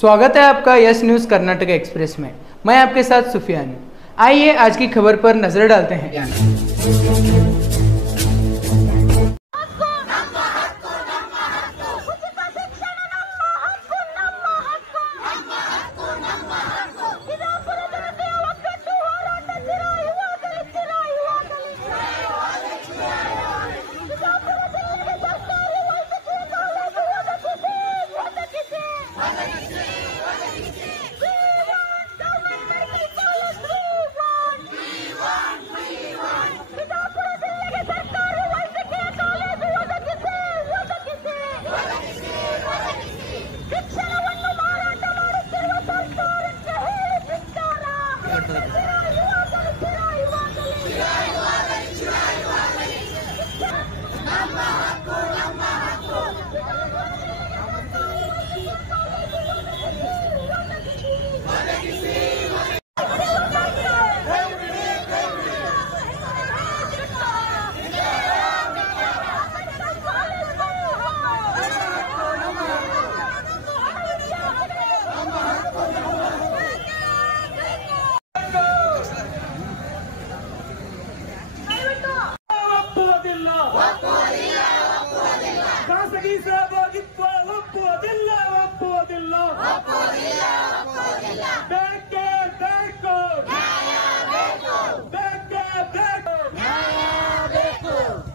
स्वागत है आपका यस न्यूज़ कर्नाटक एक्सप्रेस में। मैं आपके साथ सुफियान। आइए आज की खबर पर नजर डालते हैं।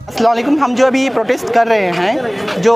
अस्सलामुअलैकुम। हम जो अभी प्रोटेस्ट कर रहे हैं, जो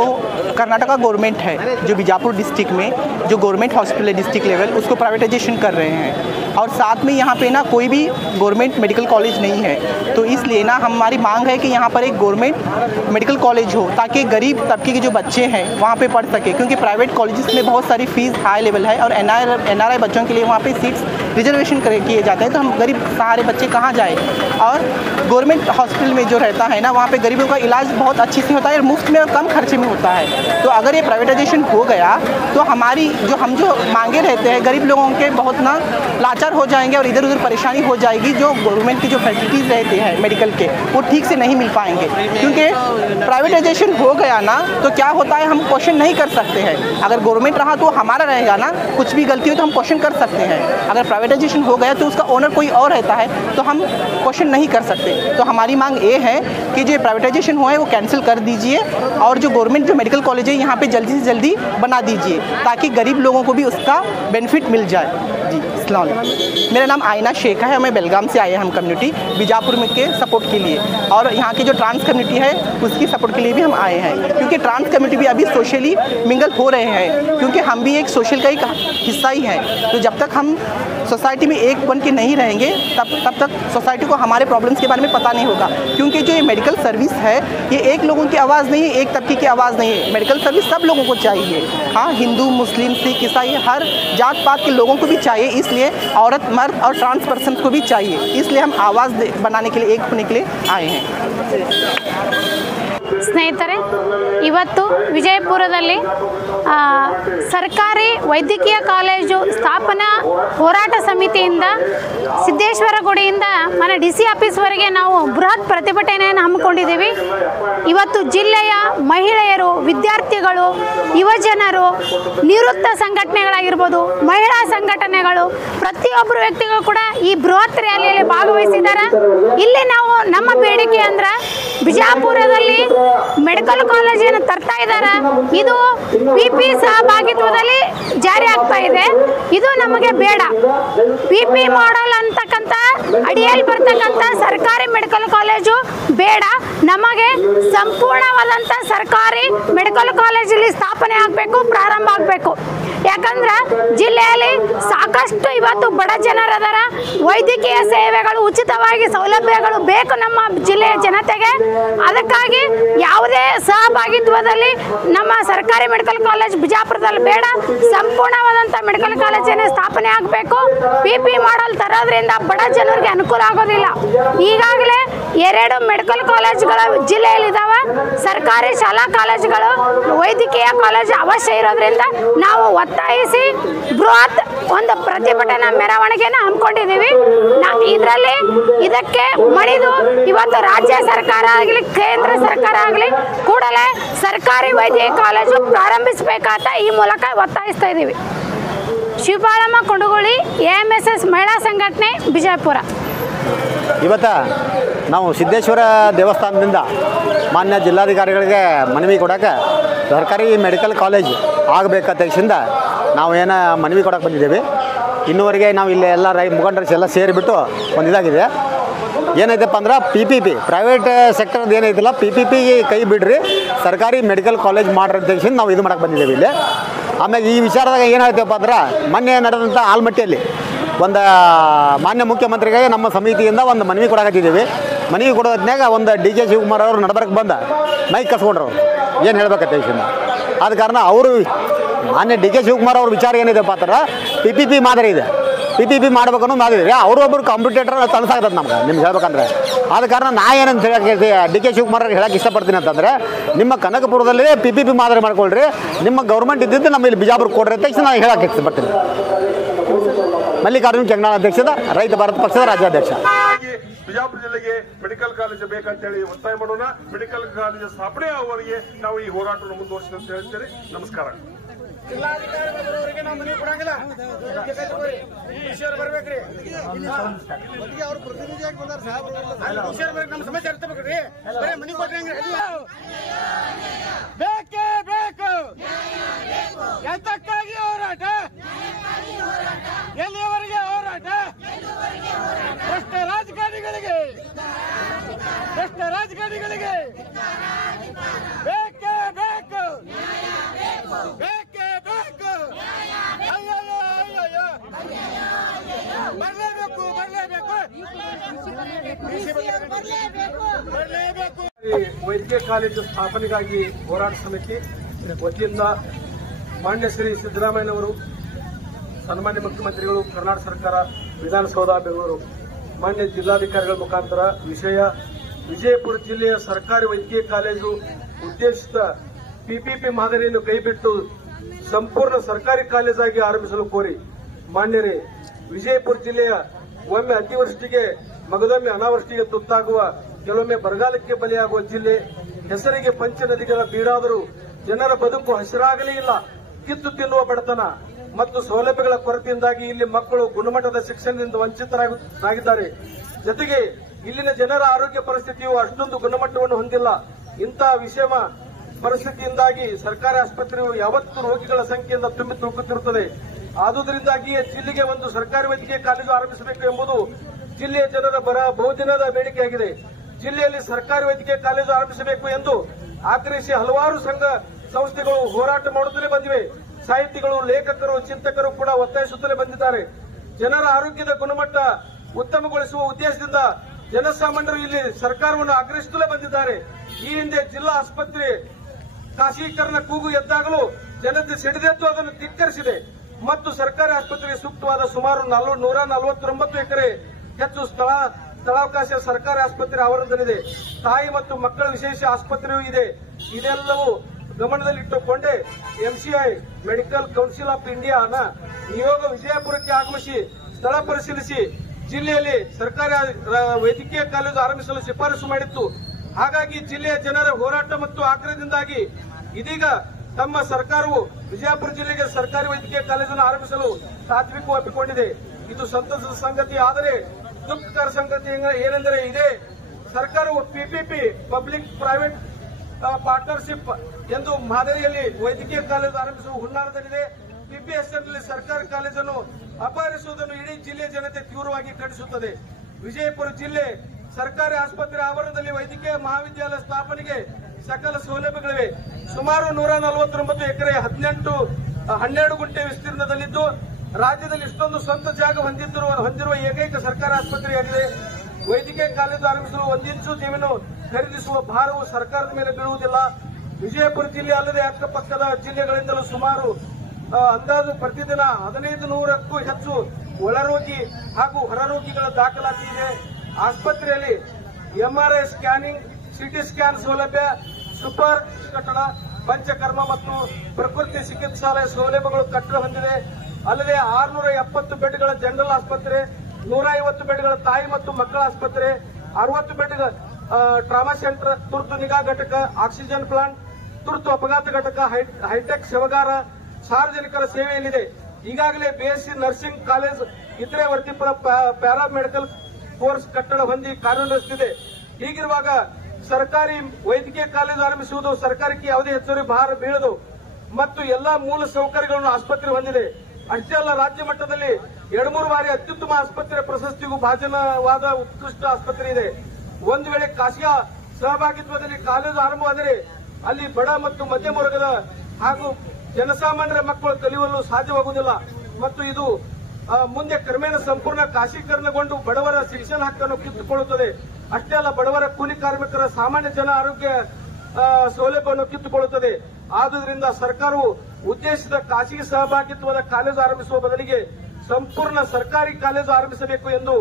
कर्नाटका गवर्नमेंट है, जो बीजापुर डिस्ट्रिक्ट में जो गवर्नमेंट हॉस्पिटल है डिस्ट्रिक्ट लेवल, उसको प्राइवेटाइजेशन कर रहे हैं और साथ में यहाँ पे ना कोई भी गवर्नमेंट मेडिकल कॉलेज नहीं है। तो इसलिए ना हमारी मांग है कि यहाँ पर एक गवर्नमेंट मेडिकल कॉलेज हो ताकि गरीब तबके के जो बच्चे हैं वहाँ पे पढ़ सके, क्योंकि प्राइवेट कॉलेजेस में बहुत सारी फ़ीस हाई लेवल है और एनआरआई बच्चों के लिए वहाँ पे सीट्स रिजर्वेशन किए जाते हैं। तो हम गरीब सहारे बच्चे कहाँ जाए। और गवर्नमेंट हॉस्पिटल में जो रहता है ना, वहाँ पे गरीबों का इलाज बहुत अच्छी से होता है और मुफ्त में और कम खर्चे में होता है। तो अगर ये प्राइवेटाइजेशन हो गया तो हमारी हम जो मांगे रहते हैं गरीब लोगों के बहुत ना लाचार हो जाएंगे और इधर उधर परेशानी हो जाएगी। जो गवर्नमेंट की जो फैसिलिटीज़ रहते हैं मेडिकल के, वो ठीक से नहीं मिल पाएंगे, क्योंकि प्राइवेटाइजेशन हो गया ना तो क्या होता है, हम क्वेश्चन नहीं कर सकते हैं। अगर गवर्नमेंट रहा तो हमारा रहेगा ना, कुछ भी गलती हो तो हम क्वेश्चन कर सकते हैं। अगर प्राइवेटाइजेशन हो गया तो उसका ओनर कोई और रहता है तो हम क्वेश्चन नहीं कर सकते। तो हमारी मांग ये है कि जो प्राइवेटाइजेशन हुआ है वो कैंसिल कर दीजिए और जो गवर्नमेंट जो मेडिकल कॉलेज है यहाँ पे जल्दी से जल्दी बना दीजिए ताकि गरीब लोगों को भी उसका बेनिफिट मिल जाए। जी, अस्सलाम वालेकुम। मेरा नाम आयना शेख है, मैं बेलगाम से आए हैं हम कम्युनिटी बीजापुर में के सपोर्ट के लिए, और यहाँ की जो ट्रांस कम्युनिटी है उसकी सपोर्ट के लिए भी हम आए हैं, क्योंकि ट्रांस कम्युनिटी भी अभी सोशली मिंगल हो रहे हैं, क्योंकि हम भी एक सोशल का एक हिस्सा ही हैं। तो जब तक हम सोसाइटी में एक बन के नहीं रहेंगे तब तक सोसाइटी को हमारे प्रॉब्लम्स के बारे में पता नहीं होगा, क्योंकि जो ये मेडिकल सर्विस है ये एक लोगों की आवाज़ नहीं है, एक तबके की आवाज़ नहीं है। मेडिकल सर्विस सब लोगों को चाहिए, हाँ, हिंदू मुस्लिम सिख ईसाई हर जात पात के लोगों को भी चाहिए, इसलिए औरत मर्द और ट्रांस पर्सन को भी चाहिए, इसलिए हम आवाज़ बनाने के लिए एक होने के लिए आए हैं। ಸ್ನೇಹಿತರೆ, ಇವತ್ತು ವಿಜಯಪುರದಲ್ಲಿ ಸರ್ಕಾರಿ ವೈದ್ಯಕೀಯ ಕಾಲೇಜು ಸ್ಥಾಪನಾ ಹೋರಾಟ ಸಮಿತಿಯಿಂದ ಸಿದ್ದೇಶ್ವರ ಗುಡಿಯಿಂದ ಮನೆ ಡಿಸಿ ಆಫೀಸ್ವರೆಗೆ ನಾವು ಬೃಹತ್ ಪ್ರತಿಭಟನೆಯನ್ನು ಹಮ್ಮಿಕೊಂಡಿದ್ದೀವಿ। ಇವತ್ತು ಜಿಲ್ಲೆಯ ಮಹಿಳೆಯರು, ವಿದ್ಯಾರ್ಥಿಗಳು, ಯುವಜನರು, ನಿವೃತ್ತ ಸಂಘಟನೆಗಳಾಗಿರ್ಬೋದು, ಮಹಿಳಾ ಸಂಘಟನೆಗಳು, ಪ್ರತಿಯೊಬ್ಬರು ವ್ಯಕ್ತಿಗಳು ಕೂಡ ಈ ಬೃಹತ್ ರ್ಯಾಲಿಯಲ್ಲಿ ಭಾಗವಹಿಸಿದ್ದಾರೆ। ಇಲ್ಲಿ ನಾವು ನಮ್ಮ ಬೇಡಿಕೆ ಅಂದ್ರೆ ಬಿಜಾಪುರದಲ್ಲಿ ಮೆಡಿಕಲ್ ಕಾಲೇಜನ್ನು ತರ್ತಾ ಇದ್ದಾರೆ, ಇದು ಪಿಪಿ ಸಹಭಾಗಿತ್ವದಲ್ಲಿ ಜಾರಿ ಆಗ್ತಾ ಇದೆ, ಇದು ನಮಗೆ ಬೇಡ। ಪಿಪಿ ಮಾಡೆಲ್ ಅಂತಕ್ಕಂಥ ಅಡಿಯಲ್ಲಿ ಬರ್ತಕ್ಕಂಥ ಸರ್ಕಾರಿ ಮೆಡಿಕಲ್ ಕಾಲೇಜು ಬೇಡ, ನಮಗೆ ಸಂಪೂರ್ಣವಾದಂಥ ಸರ್ಕಾರಿ ಮೆಡಿಕಲ್ ಕಾಲೇಜಲ್ಲಿ ಸ್ಥಾಪನೆ ಆಗಬೇಕು, ಪ್ರಾರಂಭ ಆಗಬೇಕು। ಯಾಕಂದ್ರೆ ಜಿಲ್ಲೆಯಲ್ಲಿ ಸಾಕಷ್ಟು ಇವತ್ತು ಬಡ ಜನರದರ, ವೈದ್ಯಕೀಯ ಸೇವೆಗಳು ಉಚಿತವಾಗಿ ಸೌಲಭ್ಯಗಳು ಬೇಕು ನಮ್ಮ ಜಿಲ್ಲೆಯ ಜನತೆಗೆ। ಅದಕ್ಕಾಗಿ ಯಾವುದೇ ಸಹಭಾಗಿತ್ವದಲ್ಲಿ ನಮ್ಮ ಸರ್ಕಾರಿ ಮೆಡಿಕಲ್ ಕಾಲೇಜ್ ಬಿಜಾಪುರದಲ್ಲಿ ಬೇಡ, ಸಂಪೂರ್ಣವಾದಂಥ ಮೆಡಿಕಲ್ ಕಾಲೇಜನ್ನು ಸ್ಥಾಪನೆ ಆಗಬೇಕು। ಪಿಪಿ ಮಾಡೆಲ್ ತರೋದ್ರಿಂದ ಬಡ ಜನರಿಗೆ ಅನುಕೂಲ ಆಗೋದಿಲ್ಲ। ಈಗಾಗಲೇ 2 ಮೆಡಿಕಲ್ ಕಾಲೇಜ್ಗಳು ಜಿಲ್ಲೆಯಲ್ಲಿದ್ದಾವೆ, ಸರ್ಕಾರಿ ಶಾಲಾ ಕಾಲೇಜುಗಳು, ವೈದ್ಯಕೀಯ ಕಾಲೇಜು ಅವಶ್ಯ ಇರೋದ್ರಿಂದ ನಾವು ಒತ್ತಾಯಿಸಿ ಬೃಹತ್ ಒಂದು ಪ್ರತಿಭಟನಾ ಮೆರವಣಿಗೆಯನ್ನು ಹಮ್ಮಿಕೊಂಡಿದ್ದೀವಿ। ಇದಕ್ಕೆ ಮಣಿದು ಇವತ್ತು ರಾಜ್ಯ ಸರ್ಕಾರ ಆಗಲಿ ಕೇಂದ್ರ ಸರ್ಕಾರ ಆಗಲಿ ಕೂಡಲೇ ಸರ್ಕಾರಿ ವೈದ್ಯಕೀಯ ಕಾಲೇಜು ಪ್ರಾರಂಭಿಸಬೇಕಂತ ಈ ಮೂಲಕ ಒತ್ತಾಯಿಸ್ತಾ ಇದ್ದೀವಿ। ಶಿವಪಾಳಮ್ಮ ಕೊಂಡಗುಳಿ AMSS ಮಹಿಳಾ ಸಂಘಟನೆ ಬಿಜಾಪುರ. ಇವತ್ತು ನಾವು ಸಿದ್ದೇಶ್ವರ ದೇವಸ್ಥಾನದಿಂದ ಮಾನ್ಯ ಜಿಲ್ಲಾಧಿಕಾರಿಗಳಿಗೆ ಮನವಿ ಕೊಡೋಕ್ಕೆ ಸರ್ಕಾರಿ ಮೆಡಿಕಲ್ ಕಾಲೇಜ್ ಆಗಬೇಕಂತ ನಾವು ಏನು ಮನವಿ ಕೊಡೋಕೆ ಬಂದಿದ್ದೇವೆ. ಇನ್ನೂವರೆಗೆ ನಾವು ಇಲ್ಲಿ ಎಲ್ಲ ಮುಖಂಡರು ಎಲ್ಲ ಸೇರಿಬಿಟ್ಟು ಒಂದು ಇದಾಗಿದೆ. ಏನೈತಪ್ಪ ಅಂದ್ರೆ PPP ಪ್ರೈವೇಟ್ ಸೆಕ್ಟರ್ದು ಏನೈತಿಲ್ಲ PPP ಕೈ ಬಿಡ್ರಿ, ಸರ್ಕಾರಿ ಮೆಡಿಕಲ್ ಕಾಲೇಜ್ ಮಾಡ್ರಿ ಅಂತ ನಾವು ಇದು ಮಾಡೋಕೆ ಬಂದಿದ್ದೇವೆ ಇಲ್ಲಿ. ಆಮೇಲೆ ಈ ವಿಚಾರದಾಗ ಏನಾಯ್ತಪ್ಪ ಅಂದ್ರೆ ಮೊನ್ನೆ ನಡೆದಂಥ ಆಲ್ಮಟ್ಟಿಯಲ್ಲಿ ಒಂದು ಮಾನ್ಯ ಮುಖ್ಯಮಂತ್ರಿಗೆ ನಮ್ಮ ಸಮಿತಿಯಿಂದ ಒಂದು ಮನವಿ ಕೊಡಕತ್ತಿದ್ದೀವಿ. ಮನವಿ ಕೊಡೋದ್ನಾಗ ಒಂದು DK ಶಿವಕುಮಾರ್ ಅವರು ನಡ್ಬರಕ್ಕೆ ಬಂದ ಮೈಕ್ ಕಸ್ಕೊಂಡ್ರು ಏನು ಹೇಳ್ಬೇಕಂತ ವಿಷಯ. ಆದ ಕಾರಣ ಅವರು ಮಾನ್ಯ DK ಶಿವಕುಮಾರ್ ಅವ್ರ ವಿಚಾರ ಏನಿದೆಪ್ಪ ಅಂದ್ರೆ PPP ಮಾದರಿ ಇದೆ, PPP ಮಾಡ್ಬೇಕನ್ನೋ ಮಾಡಿದ್ರೆ ಅವರು ಒಬ್ಬರು ಕಾಂಪಿಟೇಟರ್ ಅನ್ಸಾಗ್ತದೆ ನಮ್ಗೆ ನಿಮ್ಗೆ ಹೇಳ್ಬೇಕಂದ್ರೆ. ಆದ ಕಾರಣ ನಾ ಏನಂತ ಹೇಳಕ್ಕೆ DK ಶಿವಕುಮಾರ್ ಹೇಳಕ್ಕೆ ಇಷ್ಟಪಡ್ತೀನಿ ಅಂತಂದರೆ ನಿಮ್ಮ ಕನಕಪುರದಲ್ಲಿ PPP ಮಾದರಿ ಮಾಡ್ಕೊಳ್ರಿ, ನಿಮ್ಮ ಗೌರ್ಮೆಂಟ್ ಇದ್ದಿದ್ದು ನಮ್ಮ ಇಲ್ಲಿ ಬಿಜಾಪುರ ಕೊಡ್ರಿ ಅಂತ ನಾನು ಹೇಳಕ್ಕೆ ಇಷ್ಟಪಡ್ತೀನಿ. ಮಲ್ಲಿಕಾರ್ಜುನ್ ಕೆಂಗನಾಳ್ ಅಧ್ಯಕ್ಷದ ರೈತ ಭಾರತ ಪಕ್ಷದ ರಾಜ್ಯಾಧ್ಯಕ್ಷ. ಬಿಜಾಪುರ ಜಿಲ್ಲೆಗೆ ಮೆಡಿಕಲ್ ಕಾಲೇಜ್ ಬೇಕಂತೇಳಿ ಒತ್ತಾಯ ಮಾಡೋಣ. ಮೆಡಿಕಲ್ ಕಾಲೇಜ್ ಸ್ಥಾಪನೆ ಆಗುವವರೆಗೆ ನಾವು ಈ ಹೋರಾಟವನ್ನು ಮುಂದುವರಿಸಿ ಅಂತ ಹೇಳ್ತೇವೆ. ನಮಸ್ಕಾರ. ಬೇಕೇ ಬೇಕು, ಎಂತಕ್ಕಾಗಿ ಹೋರಾಟ, ಎಲ್ಲಿಯವರೆಗೆ ಹೋರಾಟ? ಭ್ರಷ್ಟ ರಾಜಕಾರಣಿಗಳಿಗೆ ಬೇಕೇ ಬೇಕು, ಬೇಕೇ ಬೇಕು. ಬರಲೇಬೇಕು. ವೈದ್ಯಕೀಯ ಕಾಲೇಜು ಸ್ಥಾಪನೆಗಾಗಿ ಹೋರಾಟ ಸಮಿತಿ ವತಿಯಿಂದ ಮಾನ್ಯ ಶ್ರೀ ಸಿದ್ದರಾಮಯ್ಯನವರು, ಸನ್ಮಾನ್ಯ ಮುಖ್ಯಮಂತ್ರಿಗಳು, ಕರ್ನಾಟಕ ಸರ್ಕಾರ, ವಿಧಾನಸೌಧ ಬೆಂಗಳೂರು, ಮಾನ್ಯ ಜಿಲ್ಲಾಧಿಕಾರಿಗಳ ಮುಖಾಂತರ ವಿಷಯ ವಿಜಯಪುರ ಜಿಲ್ಲೆಯ ಸರ್ಕಾರಿ ವೈದ್ಯಕೀಯ ಕಾಲೇಜು ಉದ್ದೇಶಿತ PPP ಮಾದರಿಯನ್ನು ಕೈಬಿಟ್ಟು ಸಂಪೂರ್ಣ ಸರ್ಕಾರಿ ಕಾಲೇಜಾಗಿ ಆರಂಭಿಸಲು ಕೋರಿ ಮಾನ್ಯರೇ, ವಿಜಯಪುರ ಜಿಲ್ಲೆಯ ಒಮ್ಮೆ ಅತಿವೃಷ್ಟಿಗೆ ಮಗದೊಮ್ಮೆ ಅನಾವೃಷ್ಟಿಗೆ ತುತ್ತಾಗುವ, ಕೆಲವೊಮ್ಮೆ ಬರಗಾಲಕ್ಕೆ ಬಲಿಯಾಗುವ ಜಿಲ್ಲೆ. ಹೆಸರಿಗೆ ಪಂಚ ನದಿಗಳ ಬೀಡಾದರೂ ಜನರ ಬದುಕು ಹಸಿರಾಗಲೇ ಇಲ್ಲ. ಕಿತ್ತು ತಿನ್ನುವ ಬಡತನ ಮತ್ತು ಸೌಲಭ್ಯಗಳ ಕೊರತೆಯಿಂದಾಗಿ ಇಲ್ಲಿ ಮಕ್ಕಳು ಗುಣಮಟ್ಟದ ಶಿಕ್ಷಣದಿಂದ ವಂಚಿತರಾಗಿದ್ದಾರೆ. ಜೊತೆಗೆ ಇಲ್ಲಿನ ಜನರ ಆರೋಗ್ಯ ಪರಿಸ್ಥಿತಿಯು ಅಷ್ಟೊಂದು ಗುಣಮಟ್ಟವನ್ನು ಹೊಂದಿಲ್ಲ. ಇಂತಹ ವಿಷಮ ಪರಿಸ್ಥಿತಿಯಿಂದಾಗಿ ಸರ್ಕಾರಿ ಆಸ್ಪತ್ರೆಯು ಯಾವತ್ತೂ ರೋಗಿಗಳ ಸಂಖ್ಯೆಯಿಂದ ತುಂಬಿ ತುಳುಕುತ್ತಿರುತ್ತದೆ. ಆದುದರಿಂದಾಗಿಯೇ ಜಿಲ್ಲೆಗೆ ಒಂದು ಸರ್ಕಾರಿ ವೈದ್ಯಕೀಯ ಕಾಲೇಜು ಆರಂಭಿಸಬೇಕು ಎಂಬುದು ಜಿಲ್ಲೆಯ ಜನರ ಬಹುದಿನದ ಬೇಡಿಕೆಯಾಗಿದೆ. ಜಿಲ್ಲೆಯಲ್ಲಿ ಸರ್ಕಾರಿ ವೈದ್ಯಕೀಯ ಕಾಲೇಜು ಆರಂಭಿಸಬೇಕು ಎಂದು ಆಗ್ರಹಿಸಿ ಹಲವಾರು ಸಂಘ ಸಂಸ್ಥೆಗಳು ಹೋರಾಟ ಮಾಡುತ್ತಲೇ ಬಂದಿವೆ. ಸಾಹಿತಿಗಳು, ಲೇಖಕರು, ಚಿಂತಕರು ಕೂಡ ಒತ್ತಾಯಿಸುತ್ತಲೇ ಬಂದಿದ್ದಾರೆ. ಜನರ ಆರೋಗ್ಯದ ಗುಣಮಟ್ಟ ಉತ್ತಮಗೊಳಿಸುವ ಉದ್ದೇಶದಿಂದ ಜನಸಾಮಾನ್ಯರು ಇಲ್ಲಿ ಸರ್ಕಾರವನ್ನು ಆಗ್ರಹಿಸುತ್ತಲೇ ಬಂದಿದ್ದಾರೆ. ಈ ಹಿಂದೆ ಜಿಲ್ಲಾ ಆಸ್ಪತ್ರೆ ಖಾಸಗೀಕರಣ ಕೂಗು ಎದ್ದಾಗಲೂ ಜನತೆ ಸಿಡಿದೆದ್ದು ಅದನ್ನು ಧಿಕ್ಕರಿಸಿದೆ ಮತ್ತು ಸರ್ಕಾರಿ ಆಸ್ಪತ್ರೆಗೆ ಸೂಕ್ತವಾದ ಸುಮಾರು 149 ಎಕರೆ ಹೆಚ್ಚು ಸ್ಥಳಾವಕಾಶ ಸರ್ಕಾರಿ ಆಸ್ಪತ್ರೆ ಆವರಣದಲ್ಲಿದೆ. ತಾಯಿ ಮತ್ತು ಮಕ್ಕಳ ವಿಶೇಷ ಆಸ್ಪತ್ರೆಯೂ ಇದೆ. ಇದೆಲ್ಲವೂ ಗಮನದಲ್ಲಿಟ್ಟುಕೊಂಡೇ MCI ಮೆಡಿಕಲ್ ಕೌನ್ಸಿಲ್ ಆಫ್ ಇಂಡಿಯಾನ ನಿಯೋಗ ವಿಜಯಪುರಕ್ಕೆ ಆಗಮಿಸಿ ಸ್ಥಳ ಪರಿಶೀಲಿಸಿ ಜಿಲ್ಲೆಯಲ್ಲಿ ಸರ್ಕಾರಿ ವೈದ್ಯಕೀಯ ಕಾಲೇಜು ಆರಂಭಿಸಲು ಶಿಫಾರಸು ಮಾಡಿತ್ತು. ಹಾಗಾಗಿ ಜಿಲ್ಲೆಯ ಜನರ ಹೋರಾಟ ಮತ್ತು ಆಗ್ರಹದಿಂದಾಗಿ ಇದೀಗ ತಮ್ಮ ಸರ್ಕಾರವು ವಿಜಯಪುರ ಜಿಲ್ಲೆಗೆ ಸರ್ಕಾರಿ ವೈದ್ಯಕೀಯ ಕಾಲೇಜನ್ನು ಆರಂಭಿಸಲು ತಾತ್ವಿಕ ಒಪ್ಪಿಕೊಂಡಿದೆ. ಇದು ಸಂತಸದ ಸಂಗತಿ. ಆದರೆ ದುಃಖಕರ ಸಂಗತಿ ಏನೆಂದರೆ ಇದೇ ಸರ್ಕಾರವು PPP ಪಬ್ಲಿಕ್ ಪ್ರೈವೇಟ್ ಪಾರ್ಟ್ನರ್ಶಿಪ್ ಎಂದು ಮಾದರಿಯಲ್ಲಿ ವೈದ್ಯಕೀಯ ಕಾಲೇಜು ಆರಂಭಿಸುವ ಹುನ್ನಾರದಲ್ಲಿದೆ. PPSನಲ್ಲಿ ಸರ್ಕಾರಿ ಕಾಲೇಜನ್ನು ಅಪಹರಿಸುವುದನ್ನು ಇಡೀ ಜಿಲ್ಲೆಯ ಜನತೆ ತೀವ್ರವಾಗಿ ಖಂಡಿಸುತ್ತದೆ. ವಿಜಯಪುರ ಜಿಲ್ಲೆ ಸರ್ಕಾರಿ ಆಸ್ಪತ್ರೆ ಆವರಣದಲ್ಲಿ ವೈದ್ಯಕೀಯ ಮಹಾವಿದ್ಯಾಲಯ ಸ್ಥಾಪನೆಗೆ ಸಕಲ ಸೌಲಭ್ಯಗಳಿವೆ. ಸುಮಾರು 149 ಎಕರೆ 12 ಗುಂಟೆ ವಿಸ್ತೀರ್ಣದಲ್ಲಿದ್ದು ರಾಜ್ಯದಲ್ಲಿ ಇಷ್ಟೊಂದು ಸ್ವಂತ ಜಾಗ ಹೊಂದಿರುವ ಏಕೈಕ ಸರ್ಕಾರಿ ಆಸ್ಪತ್ರೆಯಾಗಿದೆ. ವೈದ್ಯಕೀಯ ಕಾಲೇಜು ಆರಂಭಿಸಲು 1 ಇಂಚು ಜಮೀನು ಖರೀದಿಸುವ ಭಾರವು ಸರ್ಕಾರದ ಮೇಲೆ ಬೀಳುವುದಿಲ್ಲ. ವಿಜಯಪುರ ಜಿಲ್ಲೆ ಅಲ್ಲದೆ ಅಕ್ಕಪಕ್ಕದ ಜಿಲ್ಲೆಗಳಿಂದಲೂ ಸುಮಾರು ಅಂದಾಜು ಪ್ರತಿದಿನ 1500ಕ್ಕೂ ಹೆಚ್ಚು ಒಳರೋಗಿ ಹಾಗೂ ಹೊರರೋಗಿಗಳ ದಾಖಲಾತಿ ಇದೆ. ಆಸ್ಪತ್ರೆಯಲ್ಲಿ MRI ಸ್ಕ್ಯಾನಿಂಗ್, CT ಸ್ಕ್ಯಾನ್ ಸೌಲಭ್ಯ, ಸೂಪರ್ ಕಟ್ಟಡ, ಪಂಚಕರ್ಮ ಮತ್ತು ಪ್ರಕೃತಿ ಚಿಕಿತ್ಸಾಲಯ ಸೌಲಭ್ಯಗಳು ಕಟ್ಟಡ ಹೊಂದಿದೆ. ಅಲ್ಲದೆ 670 ಬೆಡ್ಗಳ ಜನರಲ್ ಆಸ್ಪತ್ರೆ, 150 ಬೆಡ್ಗಳ ತಾಯಿ ಮತ್ತು ಮಕ್ಕಳ ಆಸ್ಪತ್ರೆ, 60 ಬೆಡ್ಗಳ ಟ್ರಾಮಾ ಸೆಂಟರ್, ತುರ್ತು ನಿಗಾ ಘಟಕ, ಆಕ್ಸಿಜನ್ ಪ್ಲಾಂಟ್, ತುರ್ತು ಅಪಘಾತ ಘಟಕ, ಹೈಟೆಕ್ ಶವಗಾರ ಸಾರ್ವಜನಿಕರ ಸೇವೆಯಲ್ಲಿದೆ. ಈಗಾಗಲೇ BSc ನರ್ಸಿಂಗ್ ಕಾಲೇಜ್ ಇತರೆ ವೃತ್ತಿಪರ ಪ್ಯಾರಾಮೆಡಿಕಲ್ ಕೋರ್ಸ್ ಕಟ್ಟಡ ಹೊಂದಿ ಕಾರ್ಯನಿರ್ವಹಿಸುತ್ತಿದೆ. ಹೀಗಿರುವಾಗ ಸರ್ಕಾರಿ ವೈದ್ಯಕೀಯ ಕಾಲೇಜು ಆರಂಭಿಸುವುದು ಸರ್ಕಾರಕ್ಕೆ ಯಾವುದೇ ಹೆಚ್ಚುವರಿ ಭಾರ ಬೀಳದು ಮತ್ತು ಎಲ್ಲಾ ಮೂಲ ಸೌಕರ್ಯಗಳನ್ನು ಆಸ್ಪತ್ರೆ ಹೊಂದಿದೆ. ಅಷ್ಟೇ ಅಲ್ಲ, ರಾಜ್ಯ ಮಟ್ಟದಲ್ಲಿ 2-3 ಬಾರಿ ಅತ್ಯುತ್ತಮ ಆಸ್ಪತ್ರೆ ಪ್ರಶಸ್ತಿಗೂ ಭಾಜನವಾದ ಉತ್ಕೃಷ್ಟ ಆಸ್ಪತ್ರೆ ಇದೆ. ಒಂದು ವೇಳೆ ಖಾಸಗಿ ಸಹಭಾಗಿತ್ವದಲ್ಲಿ ಕಾಲೇಜು ಆರಂಭವಾದರೆ ಅಲ್ಲಿ ಬಡ ಮತ್ತು ಮಧ್ಯಮ ವರ್ಗದ ಹಾಗೂ ಜನಸಾಮಾನ್ಯರ ಮಕ್ಕಳು ಕಲಿಯಲು ಸಾಧ್ಯವಾಗುವುದಿಲ್ಲ ಮತ್ತು ಇದು ಮುಂದೆ ಕ್ರಮೇಣ ಸಂಪೂರ್ಣ ಖಾಸಗೀಕರಣಗೊಂಡು ಬಡವರ ಶಿಕ್ಷಣ ಹಕ್ಕನ್ನು ಕಿತ್ತುಕೊಳ್ಳುತ್ತದೆ. ಅಷ್ಟೇ ಅಲ್ಲ, ಬಡವರ ಕೂಲಿ ಕಾರ್ಮಿಕರ ಸಾಮಾನ್ಯ ಜನ ಆರೋಗ್ಯ ಸೌಲಭ್ಯವನ್ನು ಕಿತ್ತುಕೊಳ್ಳುತ್ತದೆ. ಆದುದರಿಂದ ಸರ್ಕಾರವು ಉದ್ದೇಶಿತ ಖಾಸಗಿ ಸಹಭಾಗಿತ್ವದ ಕಾಲೇಜು ಆರಂಭಿಸುವ ಬದಲಿಗೆ ಸಂಪೂರ್ಣ ಸರ್ಕಾರಿ ಕಾಲೇಜು ಆರಂಭಿಸಬೇಕು ಎಂದು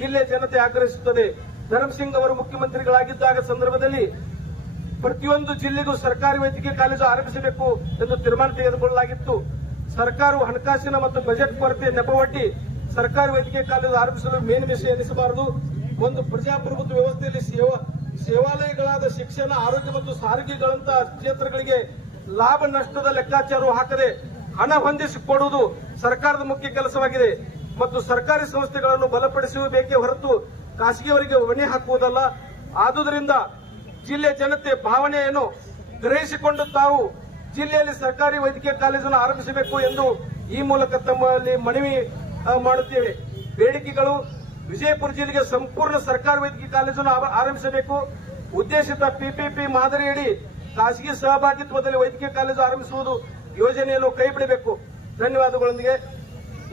ಜಿಲ್ಲೆ ಜನತೆ ಆಗ್ರಹಿಸುತ್ತದೆ. ಧರ್ಮಸಿಂಗ್ ಅವರು ಮುಖ್ಯಮಂತ್ರಿಗಳಾಗಿದ್ದಾಗ ಸಂದರ್ಭದಲ್ಲಿ ಪ್ರತಿಯೊಂದು ಜಿಲ್ಲೆಗೂ ಸರ್ಕಾರಿ ವೈದ್ಯಕೀಯ ಕಾಲೇಜು ಆರಂಭಿಸಬೇಕು ಎಂದು ತೀರ್ಮಾನ ತೆಗೆದುಕೊಳ್ಳಲಾಗಿತ್ತು. ಸರ್ಕಾರವು ಹಣಕಾಸಿನ ಮತ್ತು ಬಜೆಟ್ ಕೊರತೆ ನೆಪವೊಡ್ಡಿ ಸರ್ಕಾರಿ ವೈದ್ಯಕೀಯ ಕಾಲೇಜು ಆರಂಭಿಸಲು ಮೇಲ್ಮೆಸೆ ಎನಿಸಬಾರದು. ಒಂದು ಪ್ರಜಾಪ್ರಭುತ್ವ ವ್ಯವಸ್ಥೆಯಲ್ಲಿ ಸೇವಾಲಯಗಳಾದ ಶಿಕ್ಷಣ, ಆರೋಗ್ಯ ಮತ್ತು ಸಾರಿಗೆಗಳಂತಹ ಕ್ಷೇತ್ರಗಳಿಗೆ ಲಾಭ ನಷ್ಟದ ಲೆಕ್ಕಾಚಾರವು ಹಾಕದೆ ಹಣ ಹೊಂದಿಸಿಕೊಡುವುದು ಸರ್ಕಾರದ ಮುಖ್ಯ ಕೆಲಸವಾಗಿದೆ ಮತ್ತು ಸರ್ಕಾರಿ ಸಂಸ್ಥೆಗಳನ್ನು ಬಲಪಡಿಸಬೇಕೇ ಹೊರತು ಖಾಸಗಿಯವರಿಗೆ ಹೊಣೆ ಹಾಕುವುದಲ್ಲ. ಆದುದರಿಂದ ಜಿಲ್ಲೆ ಜನತೆ ಭಾವನೆಯನ್ನು ಗ್ರಹಿಸಿಕೊಂಡು ತಾವು ಜಿಲ್ಲೆಯಲ್ಲಿ ಸರ್ಕಾರಿ ವೈದ್ಯಕೀಯ ಕಾಲೇಜನ್ನು ಆರಂಭಿಸಬೇಕು ಎಂದು ಈ ಮೂಲಕ ತಮ್ಮಲ್ಲಿ ಮನವಿ ಮಾಡುತ್ತೇವೆ. ಬೇಡಿಕೆಗಳು: ವಿಜಯಪುರ ಜಿಲ್ಲೆಗೆ ಸಂಪೂರ್ಣ ಸರ್ಕಾರಿ ವೈದ್ಯಕೀಯ ಕಾಲೇಜನ್ನು ಆರಂಭಿಸಬೇಕು. ಉದ್ದೇಶಿತ PPP ಮಾದರಿಯಡಿ ಖಾಸಗಿ ಸಹಭಾಗಿತ್ವದಲ್ಲಿ ವೈದ್ಯಕೀಯ ಕಾಲೇಜು ಆರಂಭಿಸುವುದು ಯೋಜನೆಯನ್ನು ಕೈಬಿಡಬೇಕು. ಧನ್ಯವಾದಗಳೊಂದಿಗೆ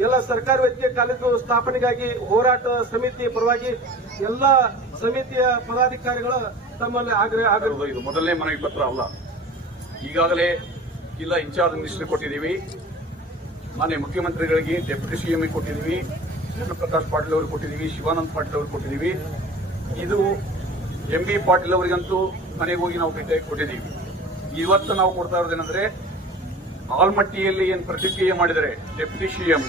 ಎಲ್ಲ ಸರ್ಕಾರಿ ವೈದ್ಯಕೀಯ ಕಾಲೇಜು ಸ್ಥಾಪನೆಗಾಗಿ ಹೋರಾಟ ಸಮಿತಿ ಪರವಾಗಿ ಎಲ್ಲ ಸಮಿತಿಯ ಪದಾಧಿಕಾರಿಗಳ ತಮ್ಮಲ್ಲಿ ಆಗ್ರಹ. ಇದು ಮೊದಲನೇ ಮನವಿ ಪತ್ರ ಅಲ್ಲ. ಈಗಾಗಲೇ ಜಿಲ್ಲಾ ಇನ್ಚಾರ್ಜ್ ಮಿನಿಸ್ಟರ್ ಕೊಟ್ಟಿದ್ದೀವಿ, ಮಾನ್ಯ ಮುಖ್ಯಮಂತ್ರಿಗಳಿಗೆ ಡೆಪ್ಯೂಟಿ CM ಕೊಟ್ಟಿದ್ದೀವಿ, ಪ್ರಕಾಶ್ ಪಾಟೀಲ್ ಅವರು ಕೊಟ್ಟಿದ್ದೀವಿ, ಶಿವಾನಂದ್ ಪಾಟೀಲ್ ಅವರು ಕೊಟ್ಟಿದ್ದೀವಿ. ಇದು MB ಪಾಟೀಲ್ ಅವರಿಗಂತೂ ಮನೆಗೆ ಹೋಗಿ ನಾವು ಭೇಟಿ ಕೊಟ್ಟಿದ್ದೀವಿ. ಇವತ್ತು ನಾವು ಕೊಡ್ತಾ ಇರೋದೇನೆಂದ್ರೆ, ಆಲ್ಮಟ್ಟಿಯಲ್ಲಿ ಏನು ಪ್ರತಿಕ್ರಿಯೆ ಮಾಡಿದರೆ ಡೆಪ್ಯೂಟಿ CM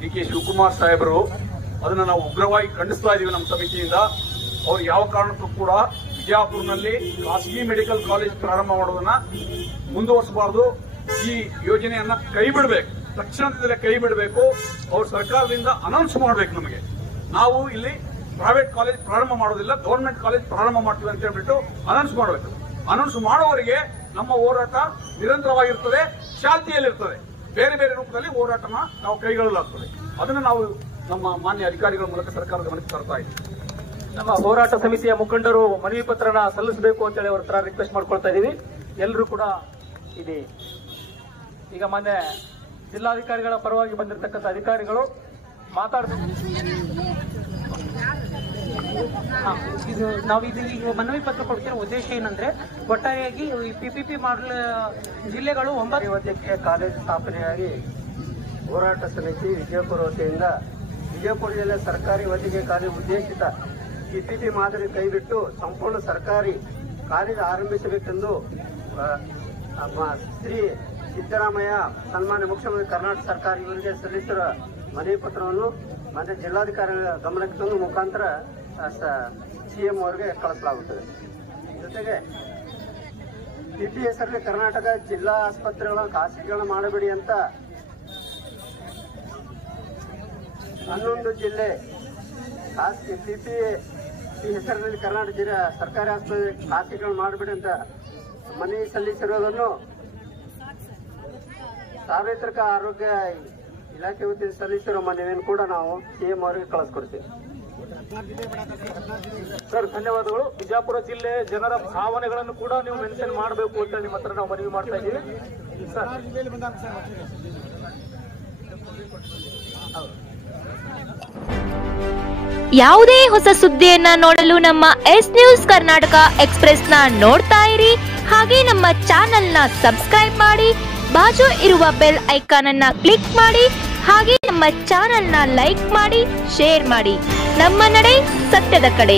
DK ಶಿವಕುಮಾರ್ ಸಾಹೇಬರು, ಅದನ್ನು ನಾವು ಉಗ್ರವಾಗಿ ಖಂಡಿಸ್ತಾ ಇದ್ದೀವಿ ನಮ್ಮ ಸಮಿತಿಯಿಂದ. ಅವರು ಯಾವ ಕಾರಣಕ್ಕೂ ಕೂಡ ಬಿಜಾಪುರನಲ್ಲಿ ಖಾಸಗಿ ಮೆಡಿಕಲ್ ಕಾಲೇಜ್ ಪ್ರಾರಂಭ ಮಾಡೋದನ್ನ ಮುಂದುವರಿಸಬಾರದು. ಈ ಯೋಜನೆಯನ್ನ ಕೈ ಬಿಡಬೇಕು, ತಕ್ಷಣದಿಂದಲೇ ಕೈ ಬಿಡಬೇಕು. ಅವರು ಸರ್ಕಾರದಿಂದ ಅನೌನ್ಸ್ ಮಾಡಬೇಕು. ನಮಗೆ ನಾವು ಇಲ್ಲಿ ಪ್ರೈವೇಟ್ ಕಾಲೇಜ್ ಪ್ರಾರಂಭ ಮಾಡೋದಿಲ್ಲ, ಗವರ್ಮೆಂಟ್ ಕಾಲೇಜ್ ಪ್ರಾರಂಭ ಮಾಡ್ತೀವಿ ಅಂತ ಹೇಳ್ಬಿಟ್ಟು ಅನೌನ್ಸ್ ಮಾಡಬೇಕು. ಅನೌನ್ಸ್ ಮಾಡುವವರೆಗೆ ನಮ್ಮ ಹೋರಾಟ ನಿರಂತರವಾಗಿರ್ತದೆ, ಶಾಂತಿಯಲ್ಲಿರ್ತದೆ. ಬೇರೆ ಬೇರೆ ರೂಪದಲ್ಲಿ ಹೋರಾಟನ ನಾವು ಕೈಗೊಳ್ಳಲಾಗ್ತದೆ. ಅದನ್ನು ನಾವು ನಮ್ಮ ಮಾನ್ಯ ಅಧಿಕಾರಿಗಳ ಮೂಲಕ ಸರ್ಕಾರದ ಗಮನಕ್ಕೆ ತರ್ತಾ ಇದ್ದೀವಿ. ನಮ್ಮ ಹೋರಾಟ ಸಮಿತಿಯ ಮುಖಂಡರು ಮನವಿ ಪತ್ರನ ಸಲ್ಲಿಸಬೇಕು ಅಂತೇಳಿ ಅವ್ರ ಹತ್ರ ರಿಕ್ವೆಸ್ಟ್ ಮಾಡ್ಕೊಳ್ತಾ ಇದ್ದೀವಿ. ಎಲ್ಲರೂ ಕೂಡ ಇದೆ. ಈಗ ಮಾನ್ಯ ಜಿಲ್ಲಾಧಿಕಾರಿಗಳ ಪರವಾಗಿ ಬಂದಿರತಕ್ಕಂಥ ಅಧಿಕಾರಿಗಳು ಮಾತಾಡ್ತಾರೆ. ನಾವು ಈಗ ಮನವಿ ಪತ್ರ ಕೊಡ್ತಿರೋ ಉದ್ದೇಶ ಏನಂದ್ರೆ, ಒಟ್ಟಾರೆಯಾಗಿ PPP ಮಾಡಲು ಜಿಲ್ಲೆಗಳು 9 ವೈದ್ಯಕೀಯ ಕಾಲೇಜು ಸ್ಥಾಪನೆಯಾಗಿ ಹೋರಾಟ ಸಮಿತಿ ವಿಜಯಪುರ ವತಿಯಿಂದ ವಿಜಯಪುರ ಜಿಲ್ಲೆ ಸರ್ಕಾರಿ ವೈದ್ಯಕೀಯ ಕಾಲೇಜು ಉದ್ದೇಶಿತ PPP ಮಾದರಿ ಕೈಬಿಟ್ಟು ಸಂಪೂರ್ಣ ಸರ್ಕಾರಿ ಕಾಲೇಜು ಆರಂಭಿಸಬೇಕೆಂದು ಶ್ರೀ ಸಿದ್ದರಾಮಯ್ಯ ಸನ್ಮಾನ್ಯ ಮುಖ್ಯಮಂತ್ರಿ ಕರ್ನಾಟಕ ಸರ್ಕಾರ ಇವರಿಗೆ ಸಲ್ಲಿಸಿರುವ ಮನವಿ ಪತ್ರವನ್ನು ಮತ್ತೆ ಜಿಲ್ಲಾಧಿಕಾರಿಗಳ ಗಮನಕ್ಕೆ ತಂದು ಮುಖಾಂತರ CM ಅವರಿಗೆ ಕಳಿಸಲಾಗುತ್ತದೆ. ಜೊತೆಗೆ PP ಹೆಸರಲ್ಲಿ ಕರ್ನಾಟಕ ಜಿಲ್ಲಾ ಆಸ್ಪತ್ರೆಗಳ ಖಾಸಗೀಕರಣ ಮಾಡಬೇಡಿ ಅಂತ 11 ಜಿಲ್ಲೆ PP ಹೆಸರಿನಲ್ಲಿ ಕರ್ನಾಟಕ ಜಿಲ್ಲಾ ಸರ್ಕಾರಿ ಆಸ್ಪತ್ರೆ ಖಾಸಗೀಕರಣ ಮಾಡಬೇಡಿ ಅಂತ ಮನವಿ ಸಲ್ಲಿಸಿರುವುದನ್ನು ಸಾರ್ವತ್ರಿಕ ಆರೋಗ್ಯ ಇಲಾಖೆ ವತಿಯಿಂದ ಸಲ್ಲಿಸಿರೋ ಮನವಿಯನ್ನು ಕೂಡ ನಾವು CM ಅವರಿಗೆ ಕಳಿಸ್ಕೊಡ್ತೀವಿ. ಸರ್, ಧನ್ಯವಾದಗಳು. ಬಿಜಾಪುರ ಜಿಲ್ಲೆ ಜನರ ಭಾವನೆಗಳನ್ನು ಕೂಡ ನೀವು ಮೆನ್ಷನ್ ಮಾಡಬೇಕು ಅಂತ ನಿಮ್ಮ ಹತ್ರ ನಾವು ಮನವಿ ಮಾಡ್ತಾ ಇದ್ದೀವಿ. ಸರ್, ಯಾವುದೇ ಹೊಸ ಸುದ್ದಿಯನ್ನ ನೋಡಲು ನಮ್ಮ S-News ಕರ್ನಾಟಕ ಎಕ್ಸ್‌ಪ್ರೆಸ್ನ ನೋಡ್ತಾ ಇರಿ. ಹಾಗೆ ನಮ್ಮ ಚಾನೆಲ್ನ ಸಬ್ಸ್ಕ್ರೈಬ್ ಮಾಡಿ, ಬಾಜು ಇರುವ ಬೆಲ್ ಐಕಾನ್ ಅನ್ನ ಕ್ಲಿಕ್ ಮಾಡಿ. ಹಾಗೆ ನಮ್ಮ ಚಾನೆಲ್ನ ಲೈಕ್ ಮಾಡಿ, ಶೇರ್ ಮಾಡಿ. ನಮ್ಮ ನಡೆ ಸತ್ಯದ ಕಡೆ.